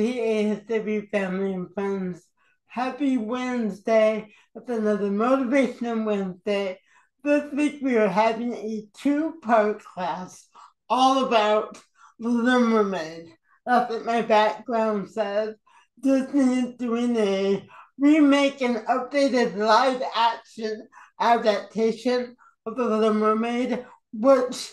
PASW family and friends. Happy Wednesday. It's another Motivational Wednesday. This week we are having a two-part class all about The Little Mermaid. That's what my background says. Disney is doing a remake and updated live action adaptation of The Little Mermaid, which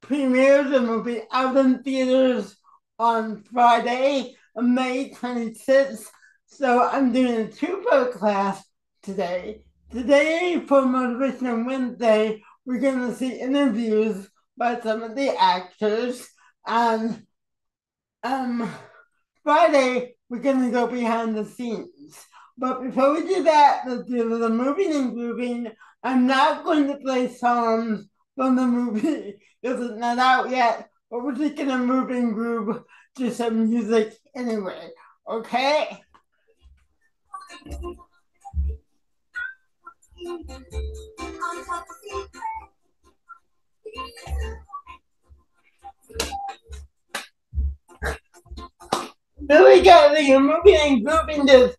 premieres and will be out in theaters on Friday, May 26th. So I'm doing a two-part class today. Today, for Motivational Wednesday, we're going to see interviews by some of the actors. And Friday, we're going to go behind the scenes. But before we do that, let's do the moving and grooving. I'm not going to play songs from the movie because it's not out yet, but we're just gonna move and groove to some music anyway, okay? Really gotta think of moving and grooving, just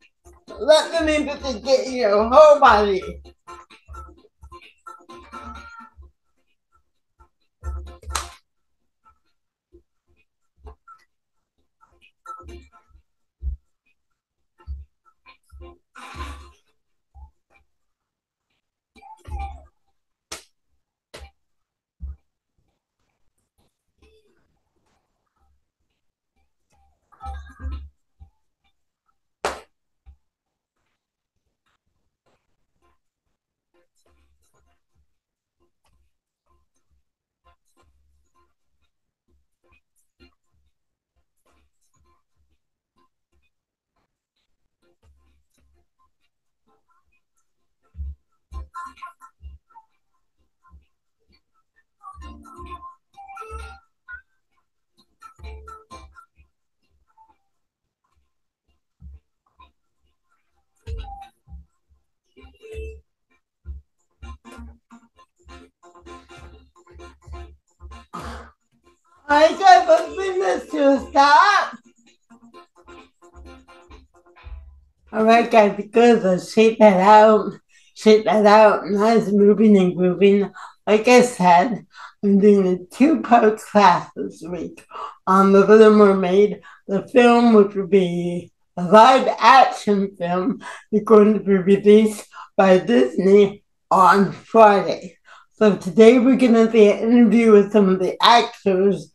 let the music get your whole body. I got the business to stop. Alright guys, good, let's shake that out. Shake that out. Nice moving and grooving. Like I said, I'm doing a two-part class this week on The Little Mermaid, the film, which will be a live action film, is going to be released by Disney on Friday. So today we're going to see an interview with some of the actors.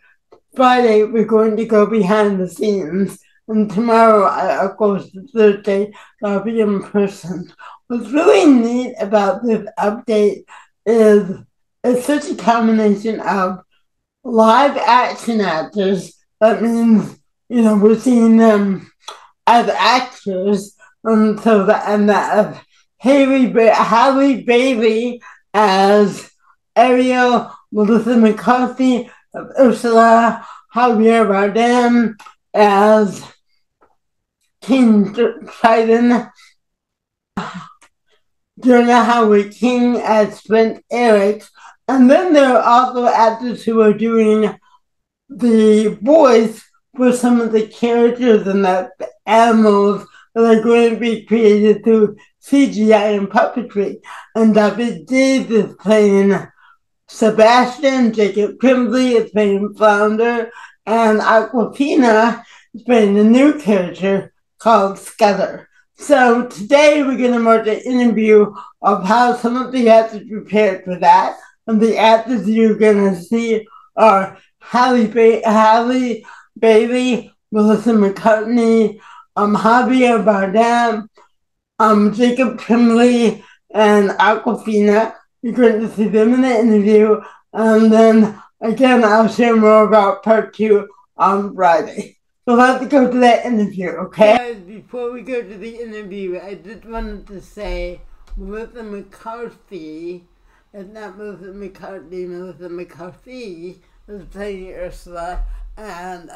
Friday we're going to go behind the scenes. And tomorrow, of course, Thursday, I'll be in person. What's really neat about this update is it's such a combination of live action actors. That means, we're seeing them as actors. And so that Halle Bailey as Ariel, Melissa McCarthy as Ursula, Javier Bardem as King Triton, Jonah Howard King as Prince Eric, and then there are also actors who are doing the voice for some of the characters and the animals that are going to be created through CGI and puppetry. And David Dees is playing Sebastian, Jacob Tremblay is playing Flounder, and Awkwafina is playing a new character called Scudder. So today we're going to watch an interview of how some of the actors prepared for that. And the actors you're going to see are Halle Bailey, Melissa McCartney, Javier Bardem, Jacob Tremblay, and Awkwafina. You're going to see them in the interview. And then again, I'll share more about part 2 on Friday. So let's go to that interview, okay? Guys, before we go to the interview, I just wanted to say Melissa McCarthy, it's not Melissa McCartney, Melissa McCarthy is playing Ursula, and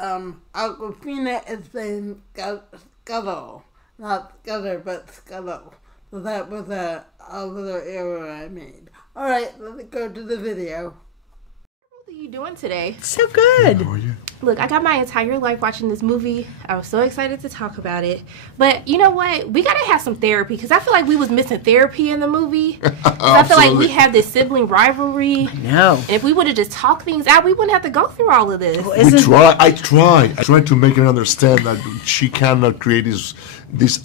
Awkwafina is playing Scuttle. Not Scudder, but Scuttle. So that was a little error I made. Alright, let's go to the video. What are you doing today? So good. How are you? Look, I got my entire life watching this movie. I was so excited to talk about it. But you know what? We got to have some therapy because I feel like we was missing therapy in the movie. I feel like we have this sibling rivalry. No. And if we would have just talked things out, we wouldn't have to go through all of this. I try to make her understand that she cannot create this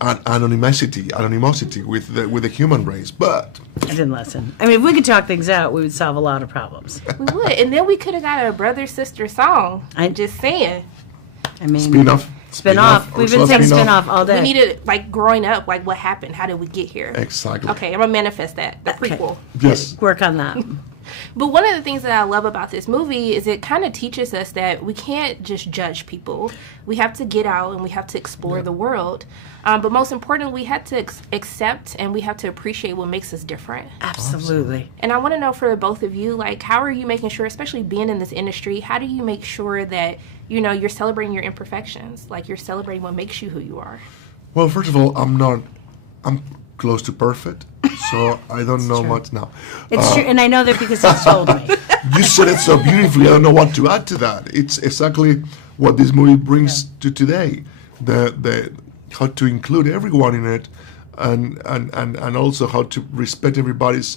anonymity with the human race, but I didn't listen. I mean, if we could talk things out, we would solve a lot of problems. We would, and then we could have got a brother-sister song. I'm just saying. I mean, spin-off. We've been saying spin-off all day. We needed, like, growing up, like, what happened? How did we get here? Exactly. Okay, I'm gonna manifest that. The prequel. Yes. Work on that. But one of the things that I love about this movie is it kind of teaches us that we can't just judge people. We have to get out and we have to explore the world. But most importantly, we have to accept and we have to appreciate what makes us different. Absolutely. And I want to know for both of you, like, how are you making sure, especially being in this industry, how do you make sure that, you know, you're celebrating your imperfections? Like, you're celebrating what makes you who you are? Well, first of all, I'm close to perfect, so I don't know much now. It's true, and I know that because he's told me. You said it so beautifully. I don't know what to add to that. It's exactly what this movie brings to today. The how to include everyone in it, and also how to respect everybody's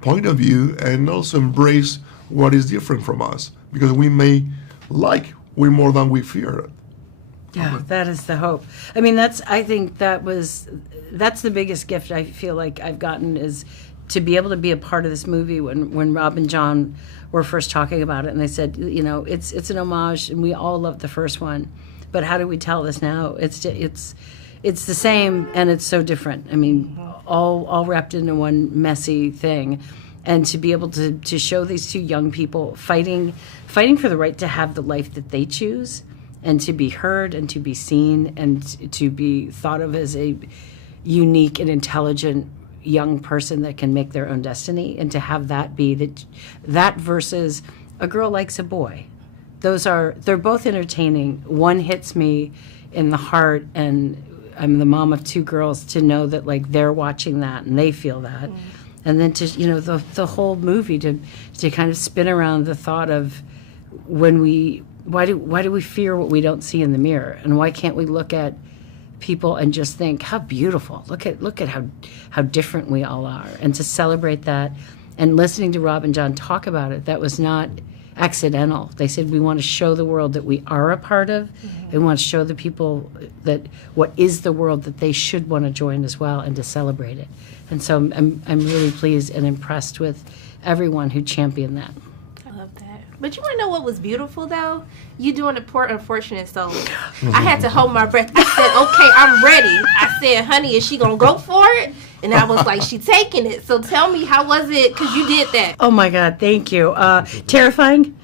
point of view, and also embrace what is different from us, because we may like way more than we fear. Yeah, that is the hope. I mean, that's the biggest gift I feel like I've gotten, is to be able to be a part of this movie. When Rob and John were first talking about it, and they said, you know, it's an homage, and we all loved the first one, but how do we tell this now? It's the same, and it's so different. I mean, all wrapped into one messy thing. And to be able to show these two young people fighting for the right to have the life that they choose, and to be heard and to be seen and to be thought of as a unique and intelligent young person that can make their own destiny, and to have that be that versus a girl likes a boy. They're both entertaining. One hits me in the heart, and I'm the mom of two girls, to know that, like, they're watching that and they feel that. And then to, you know, the whole movie to kind of spin around the thought of why do we fear what we don't see in the mirror, and why can't we look at people and just think how beautiful, look at how different we all are, and to celebrate that. And listening to Rob and John talk about it, that was not accidental. They said, we want to show the world that we are a part of, and we want to show the people that what is the world that they should want to join as well, and to celebrate it. And so I'm really pleased and impressed with everyone who championed that. I love that. But you want to know what was beautiful, though? You doing a Poor Unfortunate Soul. I had to hold my breath. I said, okay, I'm ready. I said, honey, is she going to go for it? And I was like, she taking it. So tell me, how was it? Because you did that. Oh, my God. Thank you. Terrifying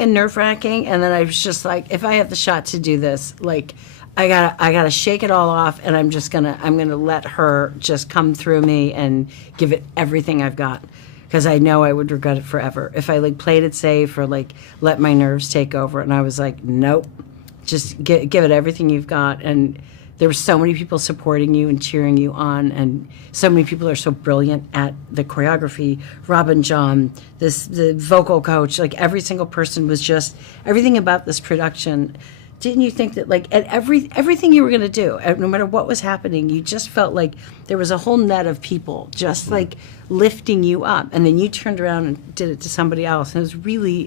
and nerve-wracking. And then I was just like, if I have the shot to do this, like, I gotta shake it all off, and I'm gonna let her just come through me and give it everything I've got, because I know I would regret it forever if I like played it safe or like let my nerves take over. And I was like, nope, just give it everything you've got. And there were so many people supporting you and cheering you on, and so many people are so brilliant at the choreography. Robin John, the vocal coach, like every single person was just, everything about this production. Didn't you think that, like, at everything you were going to do, no matter what was happening, you just felt like there was a whole net of people just like lifting you up, and then you turned around and did it to somebody else, and it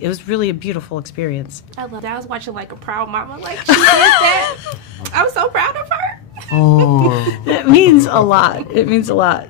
was really a beautiful experience. I love that. I was watching like a proud mama, like, she did that. I'm so proud of her. Oh, It means a lot. It means a lot.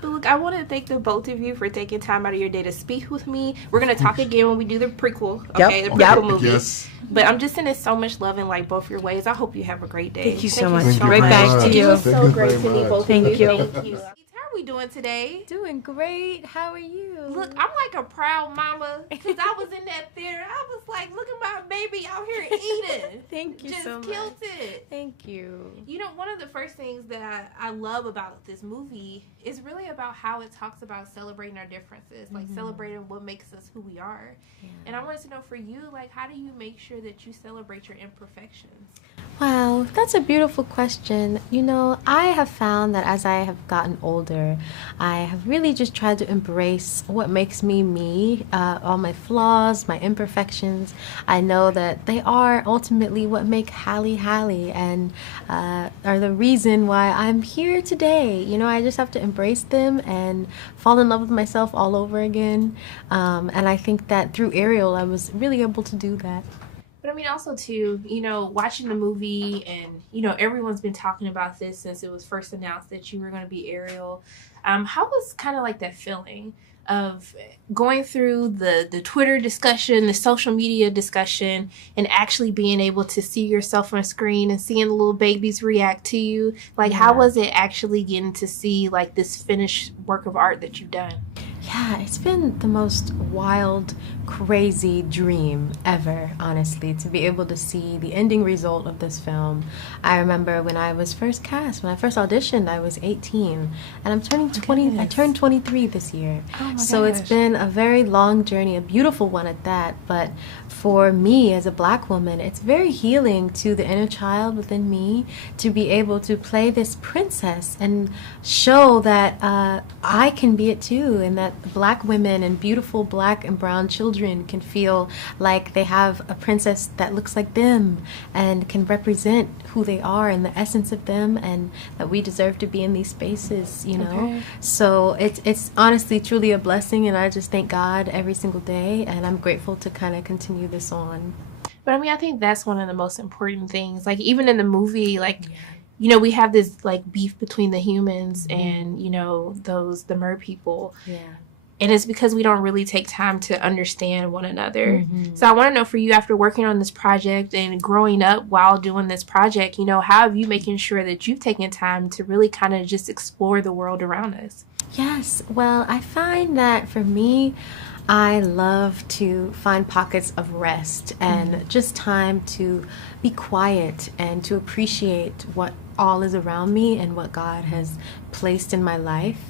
But look, I want to thank the both of you for taking time out of your day to speak with me. We're going to talk again when we do the prequel, okay? Yep. The prequel movie. yes. But I'm just sending so much love in like both your ways. I hope you have a great day. Thank you so much. Thank you Right very back much. to you. It was Thank so you great very to meet much. both Thank of you. you. Thank you. How are we doing today? Doing great. How are you? Look, I'm like a proud mama because I was in that theater. I was like, look at my baby out here eating. Thank you Just so much. killed it. Thank you. You know, one of the first things that I love about this movie is really about how it talks about celebrating our differences, like celebrating what makes us who we are. Yeah. And I wanted to know for you, like, how do you make sure that you celebrate your imperfections? Wow, that's a beautiful question. You know, I have found that as I have gotten older, where I have really just tried to embrace what makes me me, all my flaws, my imperfections. I know that they are ultimately what make Hallie Hallie and are the reason why I'm here today. You know, I just have to embrace them and fall in love with myself all over again. And I think that through Ariel, I was really able to do that. But I mean, also too, you know, watching the movie and, you know, everyone's been talking about this since it was first announced that you were going to be Ariel. How was kind of like that feeling of going through the Twitter discussion, the social media discussion, and actually being able to see yourself on a screen and seeing the little babies react to you? Like, how was it actually getting to see like this finished work of art that you've done? Yeah, it's been the most wild, crazy dream ever, honestly, to be able to see the ending result of this film. I remember when I was first cast, when I first auditioned, I was 18, and I'm turning 20, I turned 23 this year. So it's been a very long journey, a beautiful one at that, but for me as a Black woman, it's very healing to the inner child within me to be able to play this princess and show that I can be it too, and that Black women and beautiful Black and brown children can feel like they have a princess that looks like them and can represent who they are and the essence of them, and that we deserve to be in these spaces, you know. So it's honestly truly a blessing, and I just thank God every single day, and I'm grateful to kind of continue this on. But I mean, I think that's one of the most important things. Like, even in the movie, like, you know, we have this like beef between the humans and, you know, the mer people. Yeah. And it's because we don't really take time to understand one another. So I want to know, for you, after working on this project and growing up while doing this project, you know, how have you making sure that you've taken time to really kind of just explore the world around us? Yes, well, I find that for me, I love to find pockets of rest and just time to be quiet and to appreciate what all is around me and what God has placed in my life.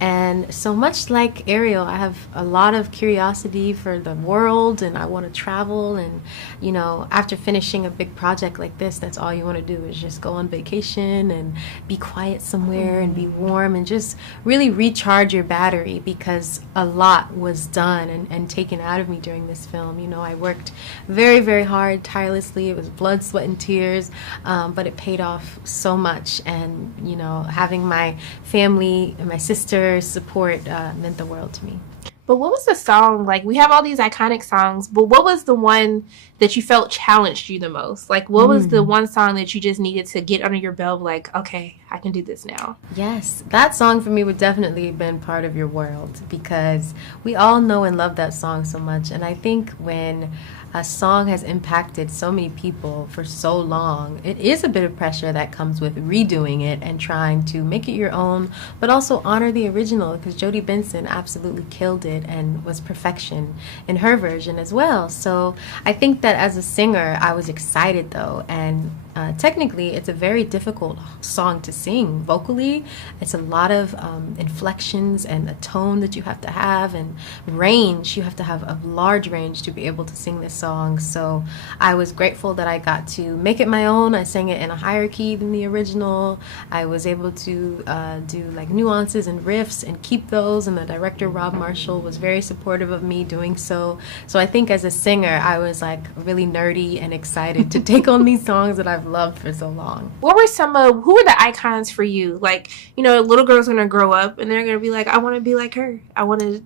And so much like Ariel, I have a lot of curiosity for the world, and I want to travel. And, you know, after finishing a big project like this, that's all you want to do is just go on vacation and be quiet somewhere and be warm and just really recharge your battery, because a lot was done and taken out of me during this film. You know, I worked very, very hard, tirelessly. It was blood, sweat, and tears, but it paid off so much. And, you know, having my family and my sister's support meant the world to me. But what was the song, like, we have all these iconic songs, but what was the one that you felt challenged you the most? Like, what was the one song that you just needed to get under your belt, like, okay, I can do this now? Yes, that song for me would definitely have been Part of Your World, because we all know and love that song so much. And I think when a song has impacted so many people for so long, it is a bit of pressure that comes with redoing it and trying to make it your own, but also honor the original, because Jodi Benson absolutely killed it and was perfection in her version as well. So I think that as a singer, I was excited though, and technically it's a very difficult song to sing vocally. It's a lot of inflections and a tone that you have to have, and range. You have to have a large range to be able to sing this song. So I was grateful that I got to make it my own. I sang it in a higher key than the original. I was able to do like nuances and riffs and keep those, and the director Rob Marshall was very supportive of me doing so. So I think as a singer, I was like really nerdy and excited to take on these songs that I've loved for so long. Who were the icons for you? Like, you know, a little girl's gonna grow up and they're gonna be like, I want to be like her.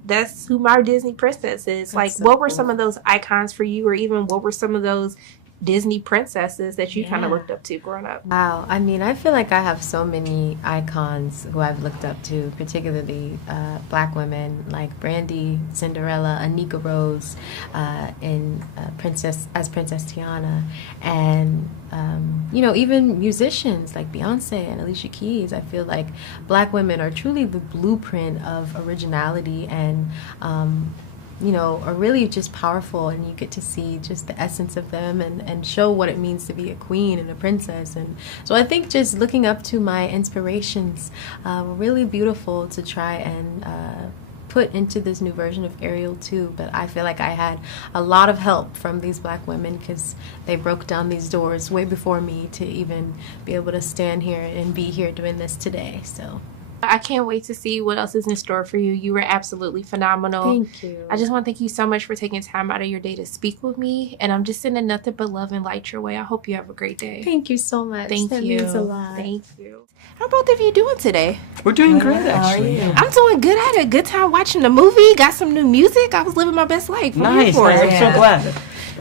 That's who my Disney princess is. That's like, so what were some of those icons for you, or even what were some of those Disney princesses that you kind of looked up to growing up? Wow, I mean, I feel like I have so many icons who I've looked up to, particularly Black women like Brandy, Cinderella, Anika Rose, in Princess Tiana, and you know, even musicians like Beyonce and Alicia Keys. I feel like Black women are truly the blueprint of originality, and you know, are really just powerful, and you get to see just the essence of them and show what it means to be a queen and a princess. And so I think just looking up to my inspirations were really beautiful to try and put into this new version of Ariel too. But I feel like I had a lot of help from these Black women, because they broke down these doors way before me to even be able to stand here and be here doing this today. So I can't wait to see what else is in store for you. You were absolutely phenomenal. Thank you. I just want to thank you so much for taking time out of your day to speak with me. And I'm just sending nothing but love and light your way. I hope you have a great day. Thank you so much. Thank that you. means a lot. Thank you. How both of you doing today? We're doing great, How are actually. you? I'm doing good. I had a good time watching the movie. Got some new music. I was living my best life. I'm here Nice. for I'm it. so glad.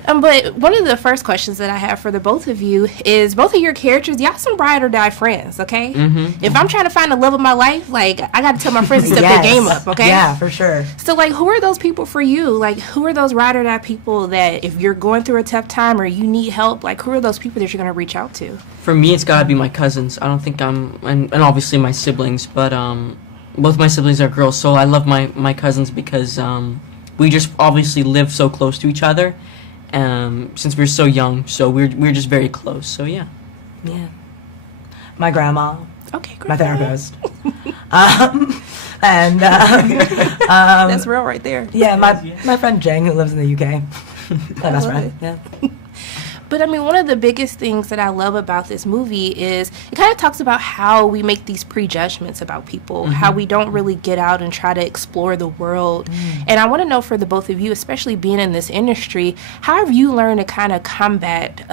But one of the first questions that I have for the both of you is both of your characters, y'all some ride or die friends, okay? Mm-hmm. If I'm trying to find the love of my life, like, I got to tell my friends to step their game up, okay? Yeah, for sure. So, like, who are those people for you? Like, who are those ride or die people that if you're going through a tough time or you need help, like, who are those people that you're going to reach out to? For me, it's gotta be my cousins. I don't think and obviously my siblings, but both my siblings are girls, so I love my cousins because we just obviously live so close to each other. Since we're so young, so we're just very close. So yeah. Yeah. My grandma, Okay, great. my therapist. And That's real right there. yeah, my friend Jang, who lives in the UK. My best love friend. Yeah. But I mean, one of the biggest things that I love about this movie is it kind of talks about how we make these prejudgments about people, how we don't really get out and try to explore the world. And I want to know for the both of you, especially being in this industry, how have you learned to kind of combat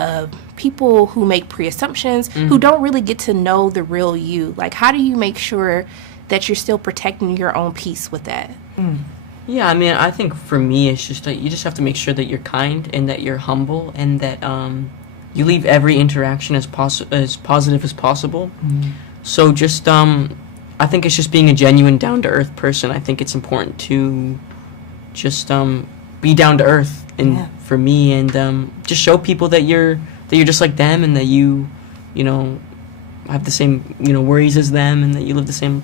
people who make pre-assumptions, who don't really get to know the real you? Like, how do you make sure that you're still protecting your own peace with that? Yeah, I mean, I think for me, it's just that you just have to make sure that you're kind and that you're humble and that you leave every interaction as positive as possible. So just, I think it's just being a genuine, down-to-earth person. I think it's important to just be down to earth, and for me, and just show people that you're just like them, and that you know, have the same worries as them, and that you live the same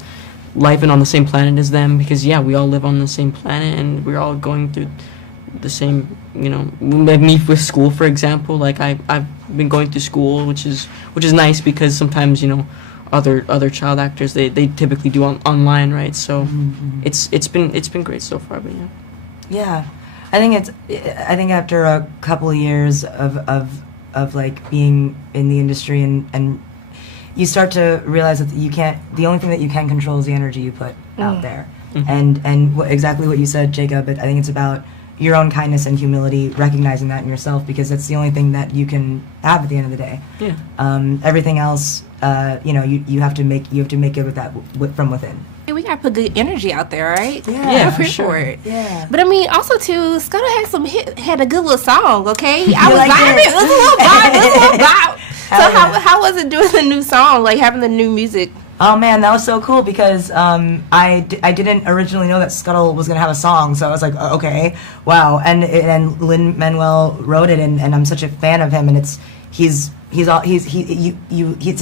life and on the same planet as them, because we all live on the same planet and we're all going through the same, like me with school, for example. Like I've been going through school, which is nice, because sometimes other child actors they typically do online, right? So it's been great so far. But Yeah, I think after a couple of years of like being in the industry and you start to realize that the only thing that you can control is the energy you put out there. And exactly what you said, Jacob, I think it's about your own kindness and humility, recognizing that in yourself, because that's the only thing that you can have at the end of the day. yeah. Everything else, you have to make good with that from within. Yeah, we gotta put good energy out there, right? Yeah, I'm for here sure. for it. Yeah. But I mean, also too, Scuttle had a good little song. Okay, I was liked vibing. it? It was a little vibe. It was a little vibe. So Hell yeah. how was it doing the new song? Like having the new music? Oh man, that was so cool, because I didn't originally know that Scuttle was gonna have a song, so I was like, okay, wow. And Lin-Manuel wrote it, and I'm such a fan of him, and it's in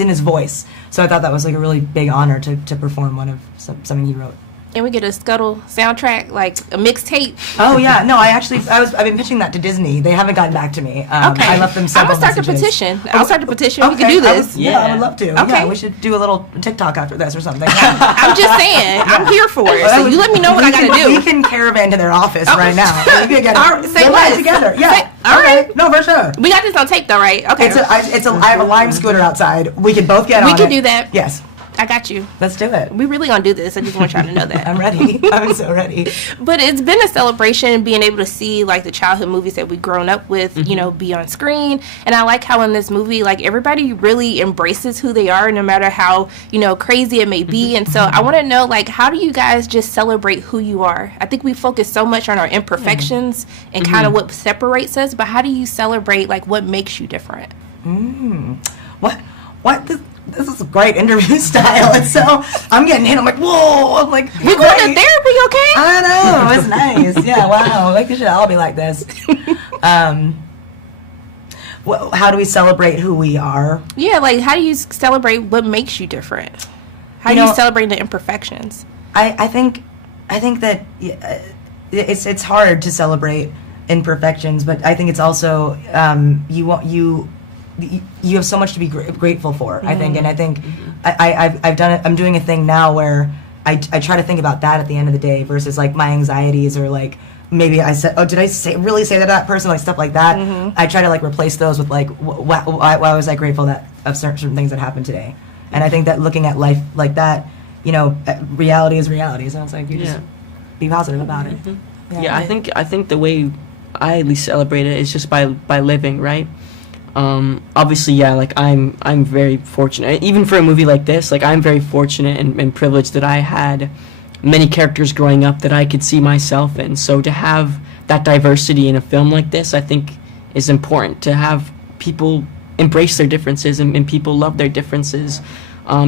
his voice. So I thought that was like a really big honor to perform something he wrote. And we get a Scuttle soundtrack, like a mixtape. Oh yeah, no, I've been pitching that to Disney. They haven't gotten back to me. Okay, I left them I'm several gonna start the messages. petition. I'll start the petition. We can do this. I would love to. Okay. Yeah, we should do a little TikTok after this or something. I'm just saying, I'm here for it. So you let me know what I gotta We do. can caravan to their office right now. We can get All right, say we'll less. ride together. Yeah. All right. No, for sure. We got this on tape though, right? Okay. I have a Lime scooter outside. We can both get on We it. can do that. Yes. I got you. Let's do it. We really gonna do this. I just want y'all to know that. I'm ready. I'm so ready. But it's been a celebration being able to see like the childhood movies that we've grown up with, be on screen. And I like how in this movie, like everybody really embraces who they are, no matter how, crazy it may be. And so I want to know, like, how do you guys just celebrate who you are? I think we focus so much on our imperfections and kind of what separates us, but how do you celebrate like what makes you different? What? This is a great interview style. And so I'm getting hit. I'm like, whoa. I'm like, We're going to therapy, okay? I know. It's nice. Yeah, wow. Like, we should all be like this. How do we celebrate who we are? Yeah, like how do you celebrate what makes you different? How do you celebrate the imperfections? I think that it's hard to celebrate imperfections, but I think it's also you have so much to be grateful for. I think, and I think I've done it. I'm doing a thing now where I try to think about that at the end of the day versus like my anxieties or like maybe I said, oh, did I really say that to that person, like stuff like that. I try to like replace those with like why was I grateful that of certain things that happened today. And I think that looking at life like that reality is reality. So it's like you just be positive about it. Yeah, I think the way I at least celebrate it is just by living, right? Obviously, like I'm very fortunate. Even for a movie like this, like I'm very fortunate and privileged that I had many characters growing up that I could see myself in. So to have that diversity in a film like this, I think is important. To have people embrace their differences and people love their differences.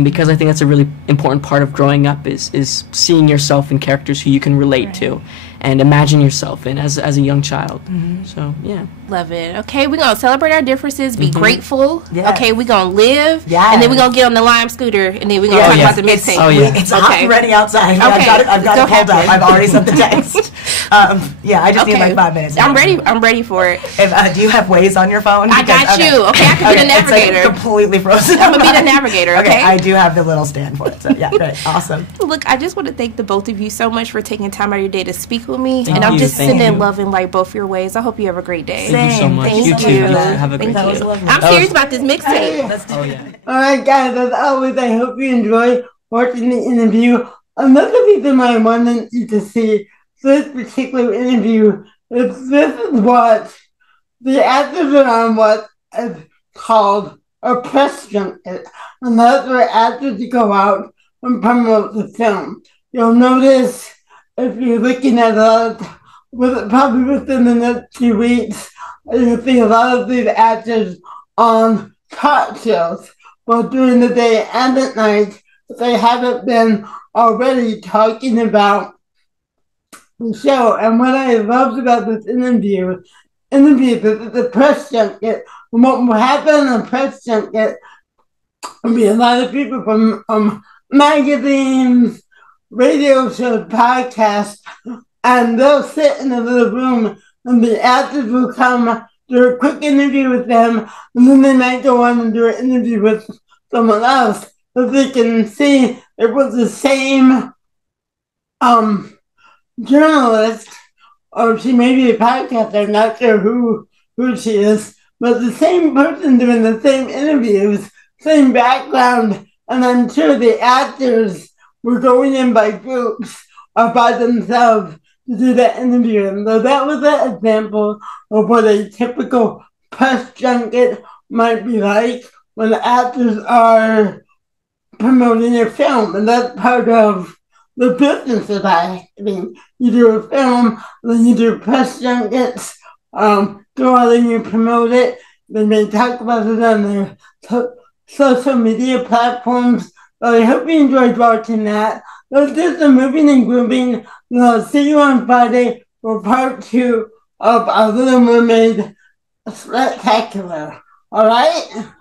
Because I think that's a really important part of growing up is seeing yourself in characters who you can relate to and imagine yourself in as a young child. So, yeah. Love it. Okay, we're going to celebrate our differences, be grateful. Yes. Okay, we're going to live. Yes. And then we're going to get on the Lime scooter, and then we're going to talk about the mixtape. It's hot and ready outside. I've got it pulled up. I've already sent the text. I just need like 5 minutes. I'm ready for it. Do you have Waze on your phone? I got you. Okay, I can be the navigator. It's like completely frozen. I'm going to be the navigator, okay? I do have the little stand for it. So, yeah, great. Awesome. Look, I just want to thank the both of you so much for taking time out of your day to speak with me. Thank and I'm you. just Thank sending you. love and light both your ways. I hope you have a great day. Thank you so much. Thank You you. too. You too. Have a great Thank day. you. I'm serious about this mixtape. All right, guys, as always, I hope you enjoy watching the interview. Another reason why I wanted you to see this particular interview is this is what the actors are on what is called a press junket. And that's where actors go out and promote the film. You'll notice if you're looking at probably within the next few weeks, you'll see a lot of these actors on talk shows, both during the day and at night. They haven't been already talking about the show. And what I loved about this interview is the press junket. And what will happen in the press junket will be a lot of people from magazines, radio shows, podcasts, and they'll sit in a little room and the actors will come do a quick interview with them, and then they might go on and do an interview with someone else, so they can see it was the same journalist, or she may be a podcaster, I'm not sure who she is, but the same person doing the same interviews, same background, and I'm sure the actors were going in by groups or by themselves to do that interview. And so that was an example of what a typical press junket might be like when the actors are promoting a film. And that's part of the business of acting. You do a film, then you do press junkets, go out and you promote it. They may talk about it on their social media platforms. So I hope you enjoyed watching that. Let's do some moving and grooving. And I'll see you on Friday for part 2 of our Little Mermaid Spectacular. All right?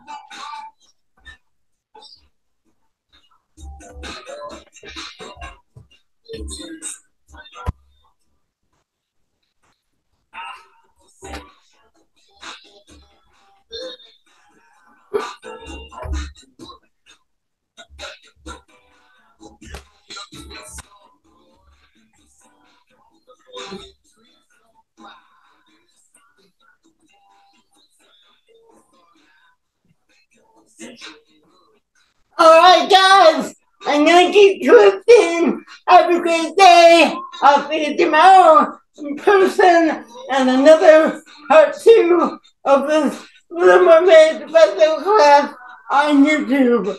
All right, guys, I'm going to keep twisting. Have a great day. I'll see you tomorrow in person and another part 2 of this Little Mermaid special class on YouTube.